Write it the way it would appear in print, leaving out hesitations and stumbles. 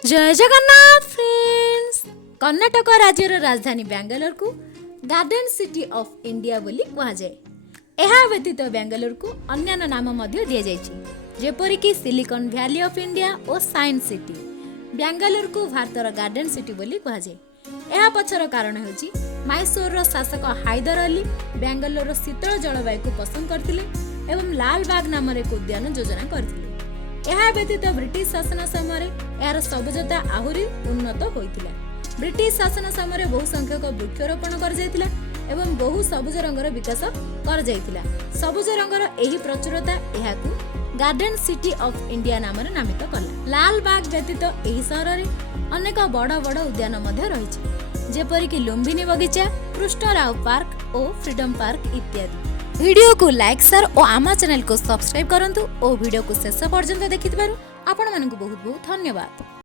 जय जगन्नाथ फ्रेंड्स। कर्णाटक राज्यर राजधानी बेंगलोर को गार्डन सिटी ऑफ इंडिया बोली कहा जाए। यह व्यतीत बेंगलोर को अन्य नाम मध्य दिया जाइछि, जेपरिक सिलिकॉन वैली ऑफ इंडिया और साइंस सिटी। बेंगलोर को भारतर गार्डन सिटी बोली कहा जाए। यह पछर कारण होछि मैसूर शासक हैदर अली बेंगलोर शीतल जलवायु को पसंद करथिले एवं लालबाग नाम एक उद्यान योजना करथिले। यह व्यतीत ब्रिटिश शासन समय यार सबुजता आहुरी उन्नत होइतिला। ब्रिटिश शासन समय बहु संख्यक वृक्षरोपण कर जायतिला एवं बहु सबुज रंगर विकास कर जायतिला। सबुज रंगर एही प्रचुरता एहाकू गार्डन सिटी ऑफ इंडिया नाम नामित कला। लालबाग व्यतीत एही सहर रे अनेक बड़ बड़ उद्यान मध्य रहिछि, जेपरिक लुम्बिनी बगीचा, कृष्णराव पार्क और फ्रीडम पार्क इत्यादि। वीडियो को लाइक शेयर और आम चैनल को सब्सक्राइब करंतु और वीडियो को शेष पर्यंत देखिथिबारु आपण मानकु बहुत बहुत धन्यवाद।